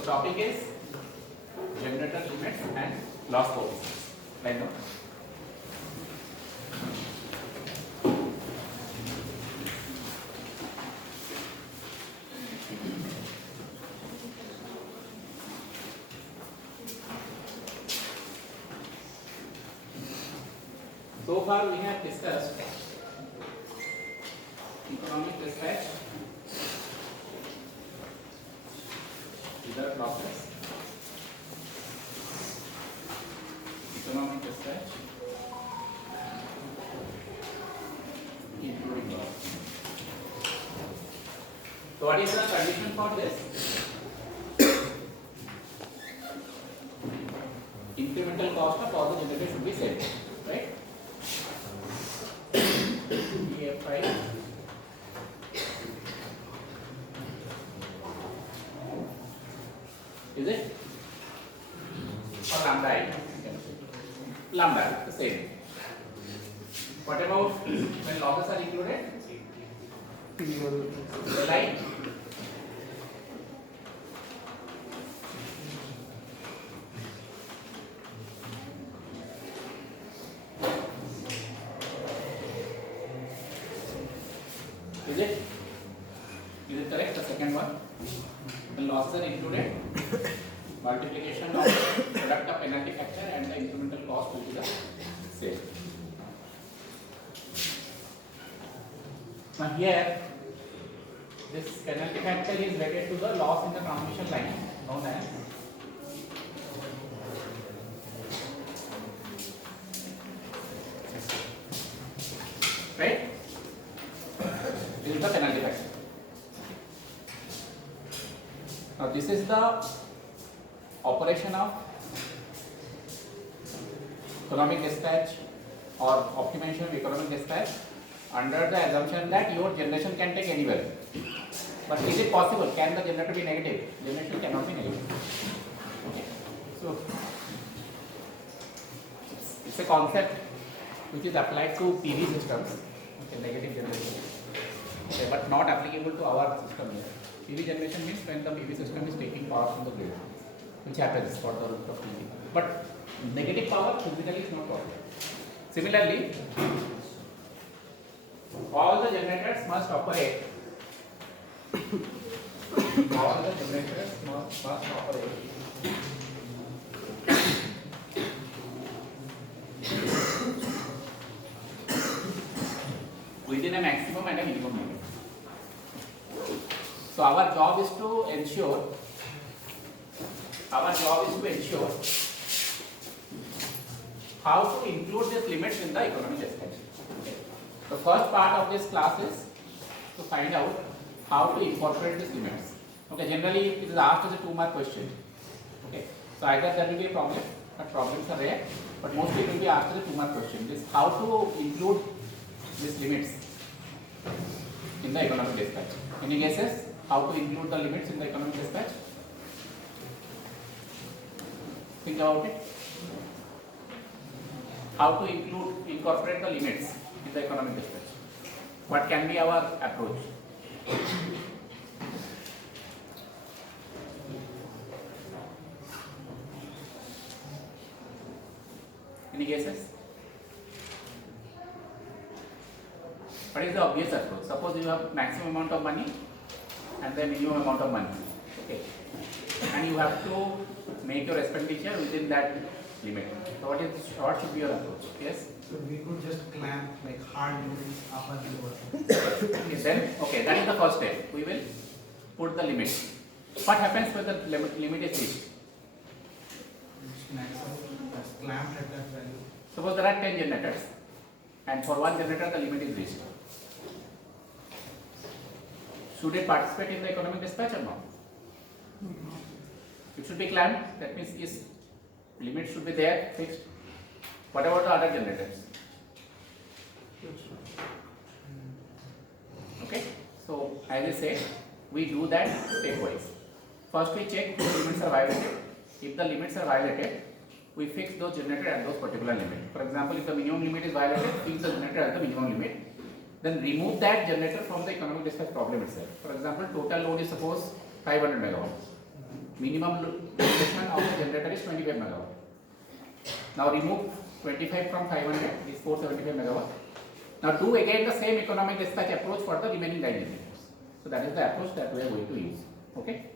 So topic is generator limits and loss coefficients. Right now. So far we have discussed economic dispatch without losses, economic dispatch including loss. So what is the condition for this? Incremental cost of all the generators should be saved, right? B-Coeff is it? Or lambda I? Lambda, the same. What about when losses are included? Li. Is it? Is it correct? The second one. When losses are included, multiplication of product of penalty factor and the incremental cost will be the same. Now here, this penalty factor is related to the loss in the transmission line, known as right? This is the penalty factor. Now this is the operation of economic dispatch or optimization of economic dispatch under the assumption that your generation can take anywhere. But is it possible? Can the generator be negative? Generation cannot be negative. Okay. So it's a concept which is applied to PV systems. Okay, negative generation. Okay, but not applicable to our system here. PV generation means when the PV system is taking power from the grid, which happens for the root of PV. But negative power physically is not possible. Similarly, all the generators must operate. All the generators must operate within a maximum and a minimum limit. So our job is to ensure how to include these limits in the economic dispatch. Okay. The first part of this class is to find out how to incorporate these limits. Okay, generally it is asked as a 2-mark question. Okay, so either there will be a problem, but problems are rare, but mostly it will be asked as a 2-mark question. This how to include these limits in the economic dispatch. Any guesses? How to include the limits in the economic dispatch? Think about it. How to incorporate the limits in the economic dispatch? What can be our approach? Any guesses? What is the obvious approach? Suppose you have maximum amount of money and the minimum amount of money. Okay. And you have to make your expenditure within that limit. So what should be your approach? Yes? So we could just clamp like hard units up and lower. Okay, that is the first step. We will put the limit. What happens when the limit is reached? That's clamped at that value. Suppose there are 10 generators and for one generator the limit is reached. Should it participate in the economic dispatch or not? It should be clamped. That means its limit should be there fixed. What about the other generators? Okay. So as I said, we do that stepwise. First we check if the limits are violated. If the limits are violated, we fix those generators at those particular limit. For example, if the minimum limit is violated, fix the generator at the minimum limit. Then remove that generator from the economic dispatch problem itself. For example, total load is suppose 500 megawatts. minimum limitation of the generator is 25 megawatt. Now remove 25 from 500 is 475 megawatt. Now do again the same economic dispatch approach for the remaining 9 generators. So that is the approach that we are going to use. Okay.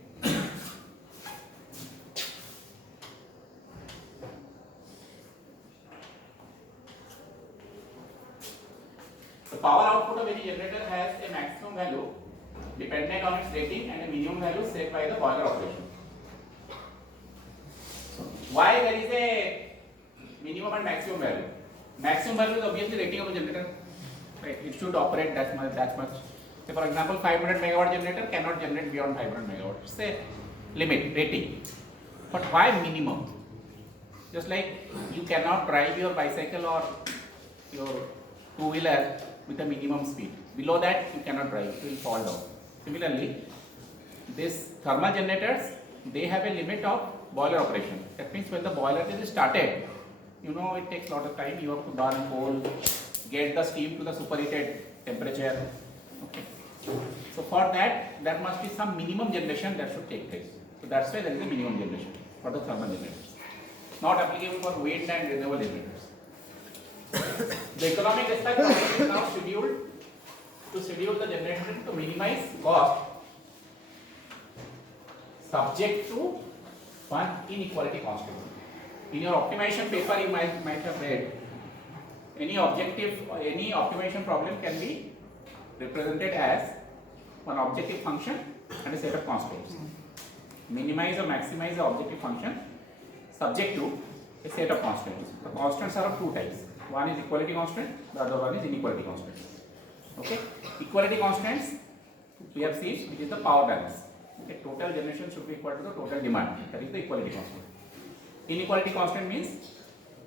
The power output of any generator has a maximum value dependent on its rating and a minimum value set by the boiler operation. Why there is a minimum and maximum value? Maximum value is obviously rating of the generator. Right? It should operate that much. So for example, 500 megawatt generator cannot generate beyond 500 megawatt. It's a limit rating. But why minimum? Just like you cannot drive your bicycle or your two-wheeler with a minimum speed. Below that you cannot drive, it will fall down. Similarly, these thermal generators, they have a limit of boiler operation. That means when the boiler is started, you know it takes a lot of time. You have to burn coal, get the steam to the superheated temperature. Okay. So for that, there must be some minimum generation that should take place. So that's why there is a minimum generation for the thermal generators. Not applicable for wind and renewable generators. The economic dispatch process is now scheduled to schedule the generator to minimize cost subject to one inequality constant. In your optimization paper, you might have read any optimization problem can be represented as one objective function and a set of constants. Minimize or maximize the objective function subject to a set of constants. The constants are of two types. One is equality constant, the other one is inequality constant. Okay? Equality constants we have seen, which is the power balance. Okay? Total generation should be equal to the total demand. That is the equality constant. Inequality constant means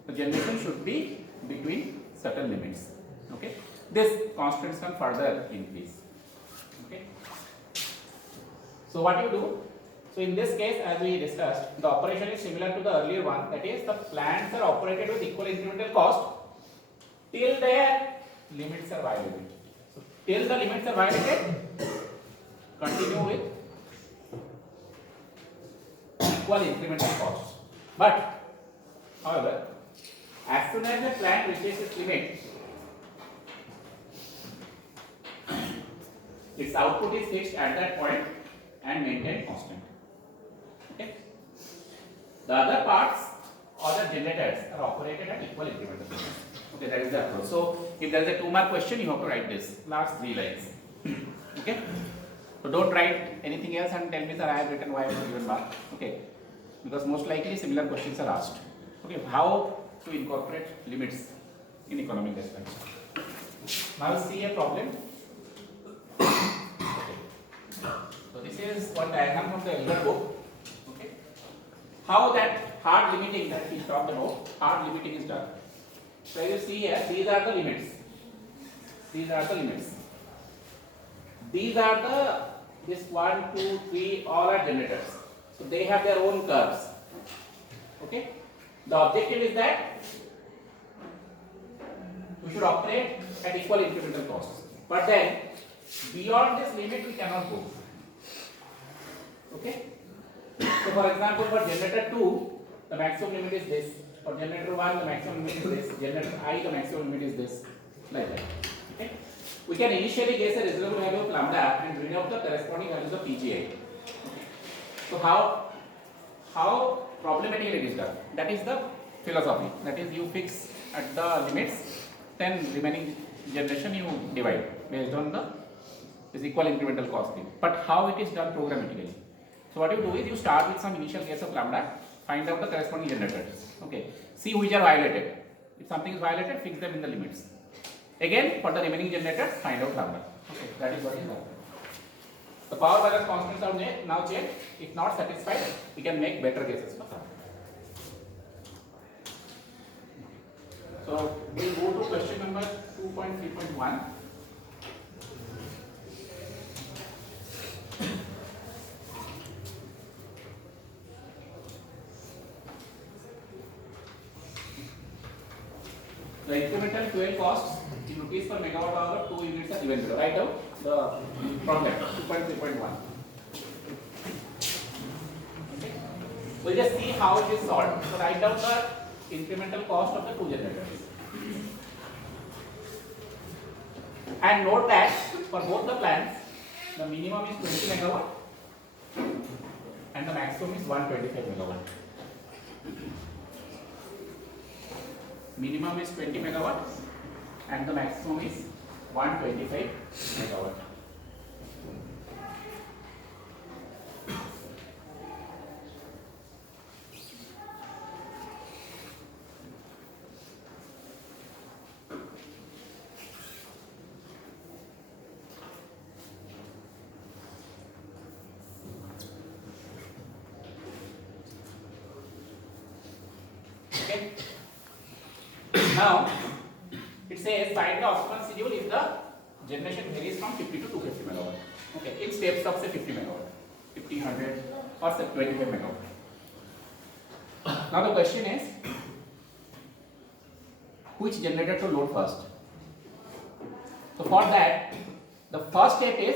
the generation should be between certain limits. Okay? This constants can further increase. Okay? So what you do? So in this case, as we discussed, the operation is similar to the earlier one. That is, the plants are operated with equal incremental cost till their limits are violated. So till the limits are violated, continue with equal incremental cost. But however, as soon as the plant reaches its limit, its output is fixed at that point and maintained constant. Okay. The other parts, other generators are operated at equal incremental cost. Okay, that is the approach. So if there is a 2-mark question, you have to write this last 3 lines. Okay. So don't write anything else and tell me that I have written why I have given mark. Okay. Because most likely similar questions are asked. Okay. How to incorporate limits in economic dispatch? Now see a problem. Okay. So this is one diagram from the elder book. Okay. How that hard limiting that we talked about, hard limiting is done. So you see here, these are the limits. These are the limits. These are the, this 1, 2, 3, all are generators. So they have their own curves. Okay. The objective is that we should operate at equal incremental costs. But then, beyond this limit we cannot go. Okay. So for example, for generator 2, the maximum limit is this. For generator 1, the maximum limit is this. Generator I, the maximum limit is this. Like that. Okay. We can initially guess a reasonable value of lambda and bring out the corresponding values of PGI. Okay. So how problematic it is done? That is the philosophy. That is, you fix at the limits, then remaining generation you divide based on the this equal incremental cost thing. But how it is done programmatically? So what you do is you start with some initial guess of lambda, find out the corresponding generators. Okay. See which are violated. If something is violated, fix them in the limits. Again, for the remaining generators, find out lambda. Okay. That is what is done. The power balance constants are now checked. If not satisfied, we can make better guesses for lambda. So we will go to question number 2.3.1. The incremental fuel costs in rupees per megawatt hour, 2 units are given below. Write down the problem 2.3.1. Okay. We'll just see how it is solved. So write down the incremental cost of the two generators. And note that for both the plants, the minimum is 20 megawatt and the maximum is 125 megawatt. Minimum is 20 megawatt and the maximum is 125 megawatt. Okay. Now it says find the optimal schedule if the generation varies from 50 to 250 megawatt. Okay, in steps of say 50 megawatt, 50, 100 or say 25 megawatt. Now the question is which generator to load first. So for that the first step is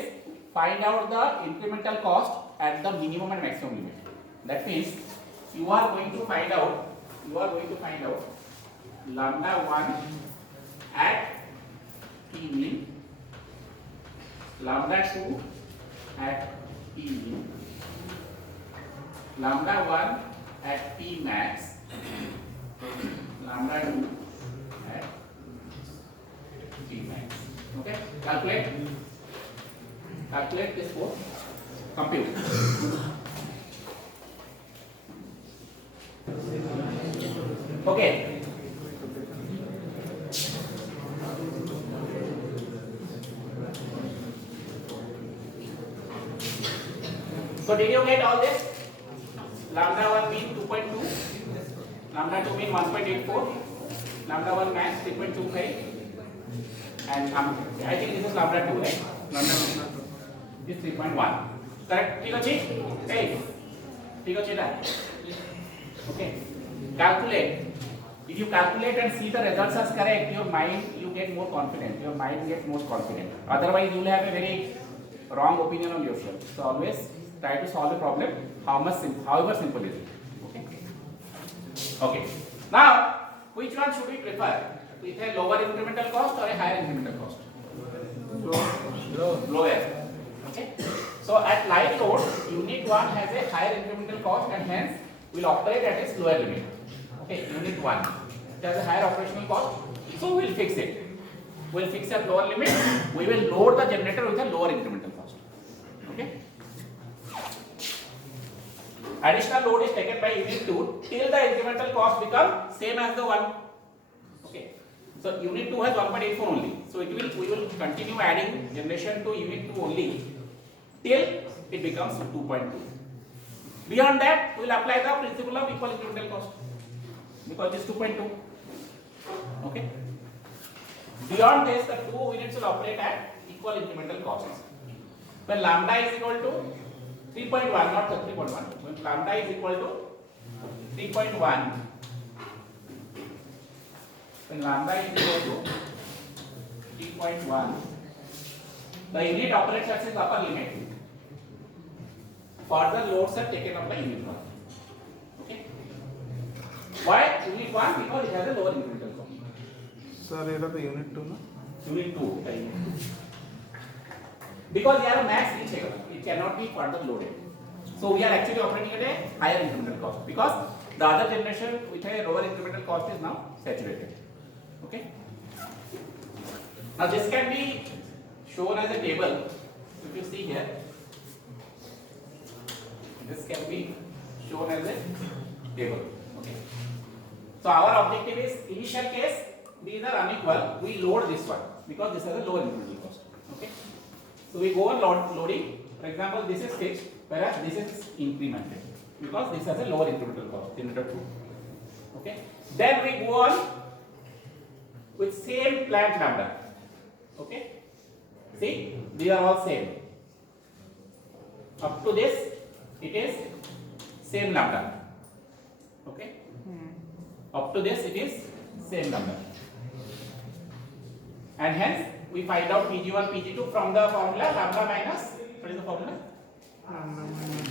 find out the incremental cost at the minimum and maximum limit. That means you are going to find out lambda 1 at P min, lambda 2 at P min, lambda 1 at P max, lambda 2 at P max. Okay, calculate this for compute. Okay. So did you get all this? Lambda 1 mean 2.2, lambda 2 mean 1.84, lambda 1 max 3.25, and I think this is lambda 2, right? Lambda 2 is 3.1. Correct? Hey, okay. Calculate. If you calculate and see the results as correct, you get more confident. Your mind gets more confident. Otherwise, you will have a very wrong opinion on yourself. So always try to solve the problem. However simple is it. Okay. Okay. Now, which one should we prefer? With a lower incremental cost or a higher incremental cost? Lower. Okay. So at light load, unit 1 has a higher incremental cost and hence will operate at its lower limit. Okay, unit 1 it has a higher operational cost, so we will fix it. We will fix at lower limit. We will load the generator with a lower incremental cost. Okay. Additional load is taken by unit 2 till the incremental cost becomes same as the 1. Okay. So unit 2 has 1.84 only. So we will continue adding generation to unit 2 only till it becomes 2.2. Beyond that, we will apply the principle of equal incremental cost because it is 2.2. Okay. Beyond this, the two units will operate at equal incremental costs. When lambda is equal to 3.1, not 3.1. When lambda is equal to 3.1, when lambda is equal to 3.1, the unit operates at its upper limit. Further loads are taken up by unit 1. Okay. Why unit 1? Because it has a lower incremental cost. Sir, is that the unit 2? No? Unit 2. Because they are max reach, it cannot be further loaded. So we are actually operating at a higher incremental cost because the other generation with a lower incremental cost is now saturated. Okay. Now this can be shown as a table. If you see here, this can be shown as a table. Okay. So our objective is initial case these are unequal. We load this one because this has a lower incremental cost. Okay. So we go on loading. For example, this is fixed, whereas this is incremented because this has a lower incremental cost, generator 2. Okay. Then we go on with same plant lambda. Okay. See, these are all same. Up to this, it is same lambda. Okay. Up to this, it is same lambda. And hence, we find out Pg1, Pg2 from the formula lambda minus, what is the formula?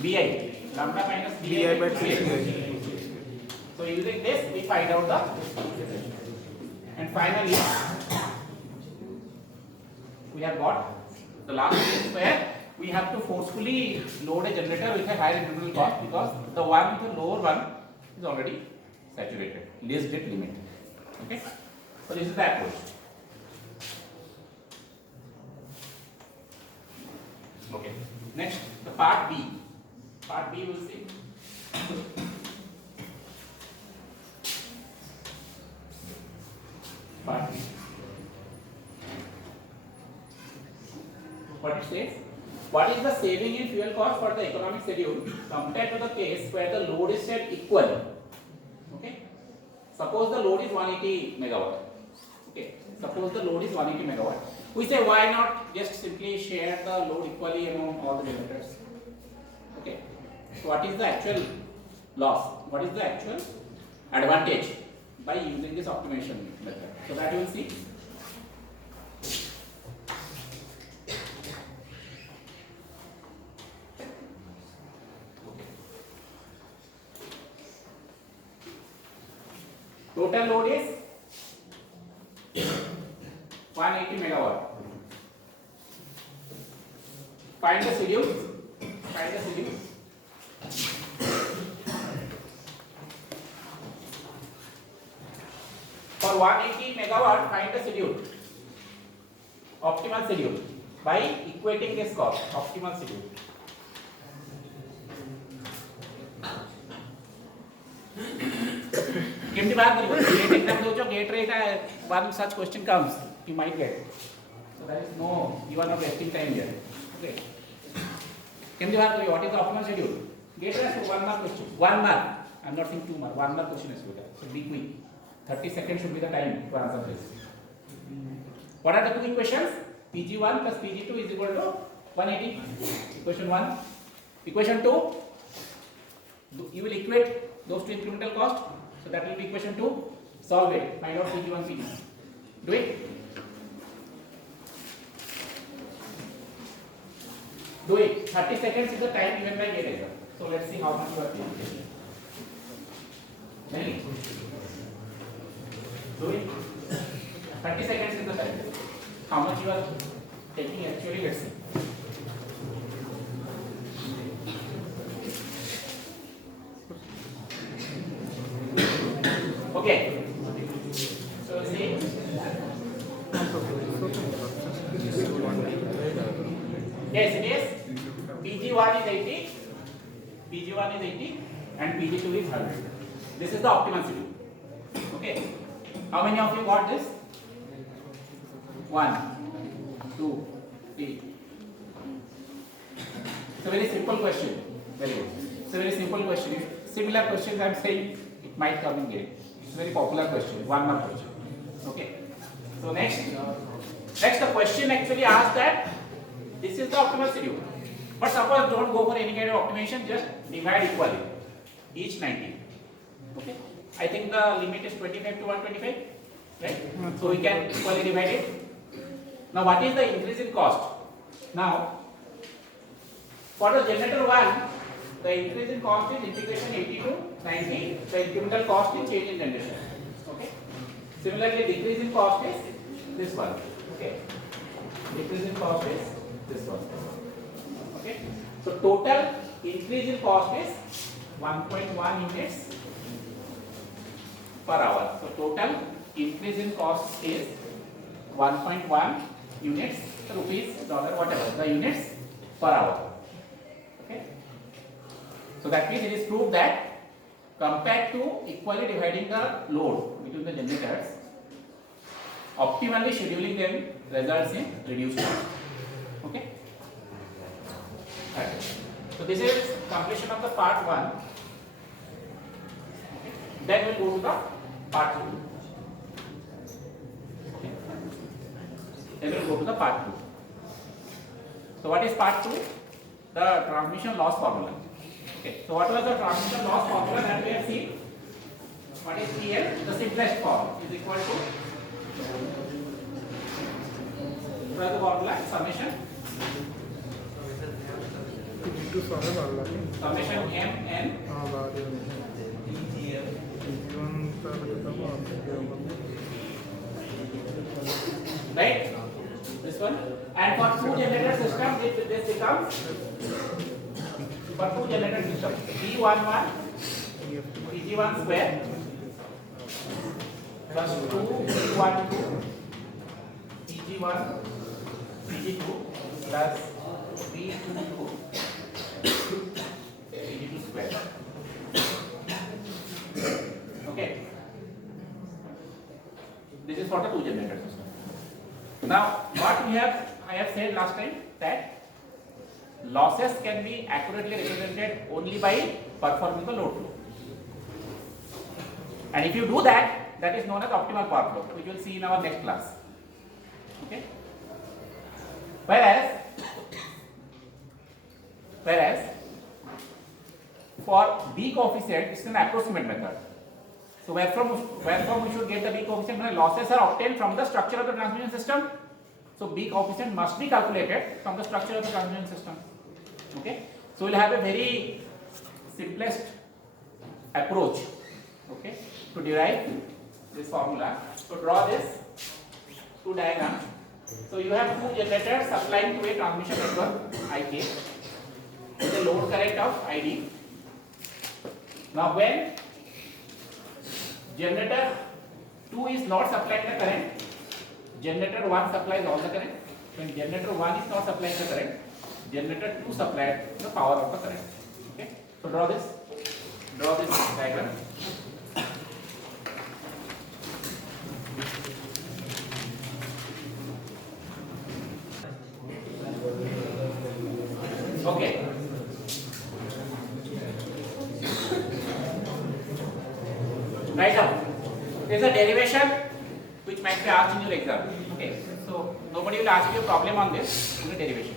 BI. lambda minus di di by by 2dx. So using this we find out the, and finally we have got the last case where we have to forcefully load a generator with a higher incremental cost because the one with the lower one is already saturated, least bit limit. Okay, so this is the approach. Okay, next the part B. Part B we'll see. Part B. What it says? What is the saving in fuel cost for the economic schedule compared to the case where the load is set equally? Okay. Suppose the load is 180 megawatt. Okay. Suppose the load is 180 megawatt. We say why not just simply share the load equally among all the generators? Okay. So what is the actual loss? What is the actual advantage by using this optimization method? So that you will see. Total load is 180 megawatt. Find the schedule. Find the schedule. For 180 megawatt, find the schedule. Optimal schedule by equating this cost. Optimal schedule. केमती बात करियो gate exam दो जो gate रे का one such question comes you might get, so there is no, you are not wasting time here. Okay, केमती बात करियो what is the optimal schedule get ray so 1 mark question, 1 mark, I am not saying 2 mark, 1 mark question is good, so be quick, 30 seconds should be the time to answer this. What are the two equations? Pg1 plus Pg2 is equal to 180. Equation 1. Equation 2, you will equate those two incremental cost. So that will be equation 2. Solve it. Find out Pg1, Pg2. Do it. Do it. 30 seconds is the time given by gate exam. So let's see how much you are taking. Ready? Do it. 30 seconds is the time. How much you are taking actually, let's see. Okay. So see. Yes, it is. Pg1 is 80. Pg1 is 80 and Pg2 is 100. This is the optimum schedule. Okay. How many of you got this? 1, 2, 3. It's a very simple question. Very good. It's a very simple question. If similar questions I am saying it might come in gate. It's a very popular question. 1 mark question. Okay. So next the question actually asks that this is the optimal schedule. But suppose don't go for any kind of optimization, just divide equally. Each 90. Okay. I think the limit is 25 to 125. Right? So we can equally divide it. Now what is the increase in cost? Now for the generator 1, the increase in cost is integration 80 to 90. The incremental cost is change in generation. Okay. Similarly, decrease in cost is this one. Okay. Decrease in cost is this one. Okay. So total increase in cost is 1.1 units per hour. So total increase in cost is 1.1 units, rupees, dollar, whatever the units per hour. Okay. So that means it is proved that compared to equally dividing the load between the generators, optimally scheduling them results in reduced cost. Okay. Right. So this is completion of the part 1. Okay. Then we will go to the part 2. Okay. Then we will go to the part 2. So what is part 2? The transmission loss formula. Okay. So what was the transmission loss formula that we have seen? What is PL? The simplest form is equal to the formula summation একটু সময় ভালো লাগে summation m n right, this one. And for two generator system this becomes, for two generator system b11 pg1 square plus 2 b12 pg1 pg2 plus b22 pg2 square. Okay, this is for the two generator system. Now what I have said last time, that losses can be accurately represented only by performing the load flow, and if you do that, that is known as optimal power flow, which we will see in our next class. Okay, whereas for B coefficient, it's an approximate method. So where from we should get the B coefficient when losses are obtained from the structure of the transmission system. So B coefficient must be calculated from the structure of the transmission system. Okay, so we'll have a very simplest approach, okay, to derive this formula. So draw this two diagrams. So you have two generators supplying to a transmission network IK with a load current of ID. Now when generator 2 is not supplying the current, generator 1 supplies all the current. When generator 1 is not supplying the current, generator 2 supplies the power of the current. Okay, so draw this diagram. Okay, right now there is a derivation which might be asked in your exam. Okay, so nobody will ask you a problem on this in the derivation.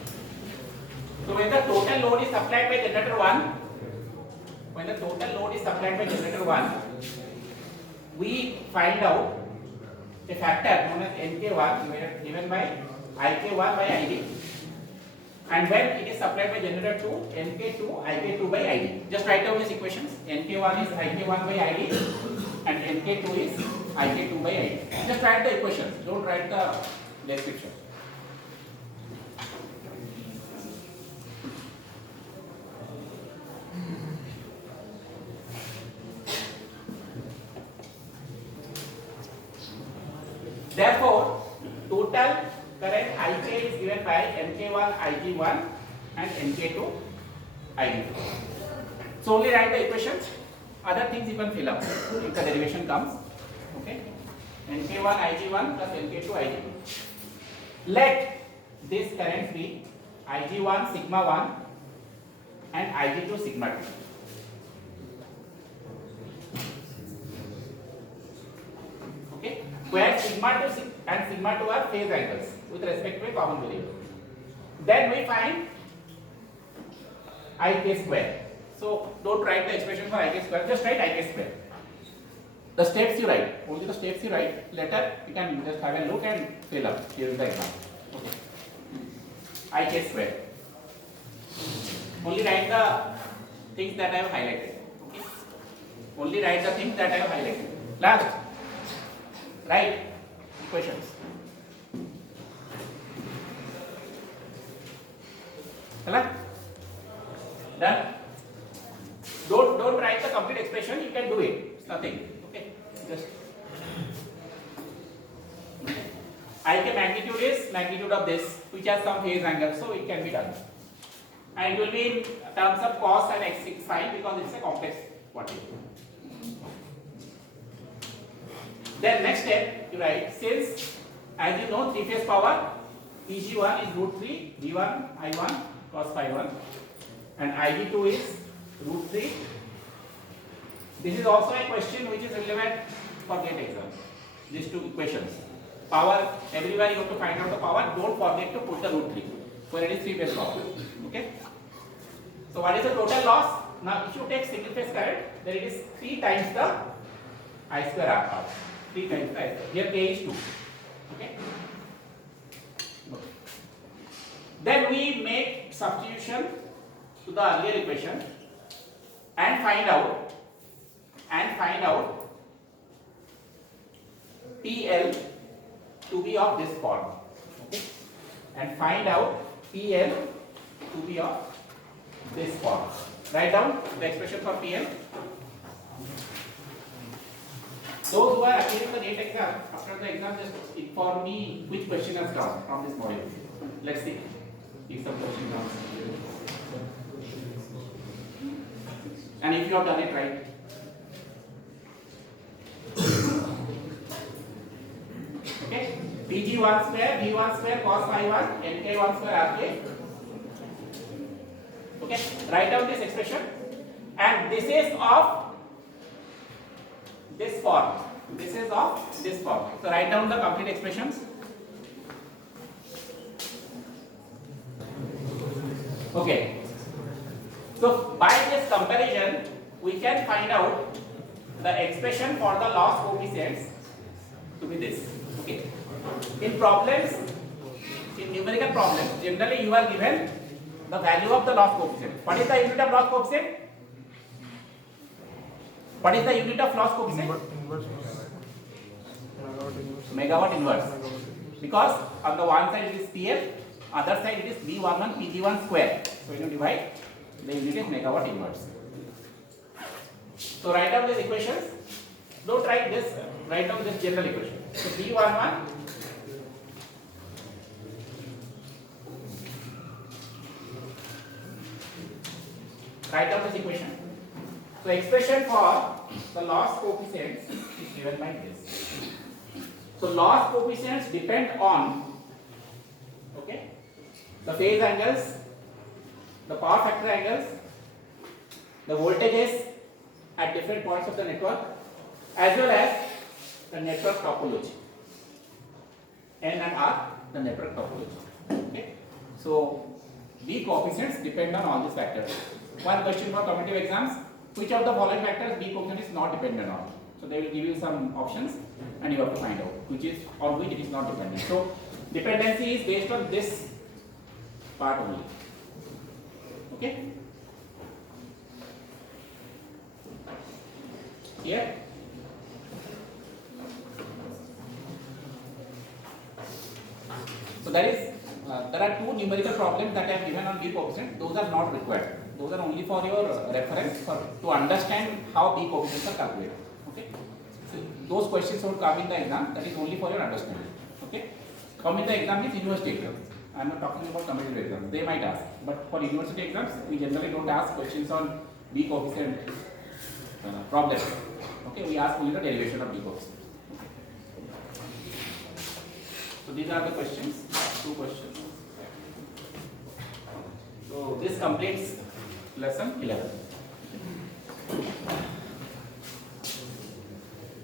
So when the total load is supplied by generator 1, we find out a factor known as NK1 given by IK1 by ID, and when it is supplied by generator 2, NK2 IK2 by ID. Just write down these equations. NK1 is IK1 by ID and NK2 is IK2 by ID. Just write the equations, don't write the description. Therefore, total current IK is given by NK1 IG1 and NK2 IG2. So only write the equations. Other things you can fill up if the derivation comes. Okay, NK1 IG1 plus NK2 IG2. Let this current be IG1 sigma 1 and IG2 sigma 2. Okay, where sigma 2 and sigma 2 are phase angles with respect to a common variable. Then we find IK square. So don't write the expression for IK square, just write IK square. The steps you write, only the steps you write. Later you can just have a look and fill up during the exam. Okay, IK square. Only write the things that I have highlighted. Okay, only write the things that I have highlighted. Last, write equations. Hello? Done? Don't write the complete expression, you can do it. It's nothing. Okay? Just IK magnitude is magnitude of this, which has some phase angle, so it can be done. And it will be in terms of cos and x phi because it's a complex quantity. Then next step you write, since as you know 3-phase power Pg1 is √3 V1 I1 cos phi 1 and Ig2 is √3. This is also a question which is relevant for GATE exam. These two equations. Power, everywhere you have to find out the power. Don't forget to put the √3 when it is 3-phase power. Okay. So what is the total loss? Now if you take single phase current, then it is 3 times the I square R power. 3 times the I square. Here K is 2. Okay. Then we make substitution to the earlier equation and find out PL to be of this form. Okay, and find out PL to be of this form. Write down the expression for PL. Those who are appearing the NET exam, after the exam, just inform me which question has come from this module. Let's see if some question comes. And if you have done it right. Okay, PG1 square, B1 square, cos phi 1, NK1 square, RK. Okay, write down this expression, and this is of this form. This is of this form. So write down the complete expressions. Okay. So by this comparison, we can find out the expression for the loss coefficients to be this. Okay. In problems, in numerical problems, generally you are given the value of the loss coefficient. What is the unit of loss coefficient? What is the unit of loss coefficient? Megawatt inverse. Because on the one side it is PL, other side it is B11 PG1 square. So you divide, the unit is megawatt inverse. So write down these equations. Don't write this, write down this general equation. So B11, write down this equation. So expression for the loss coefficients is given by this. So loss coefficients depend on, okay, the phase angles, the power factor angles, the voltages at different points of the network, as well as the network topology. N and R, the network topology. Okay. So B coefficients depend on all these factors. One question for competitive exams: which of the following factors B coefficient is not dependent on? So they will give you some options, and you have to find out which is or which it is not dependent. So dependency is based on this part only. Okay. Here. So there are two numerical problems that I have given on B coefficient. Those are not required. Those are only for your reference to understand how B coefficients are calculated. Okay. So those questions would come in the exam. That is only for your understanding. Okay. Come in the exam is university exams. I am not talking about competitive exams. They might ask, but for university exams, we generally don't ask questions on B coefficient problems. Okay. We ask only the derivation of B coefficient. So these are the questions. Two questions. So this completes lesson 11.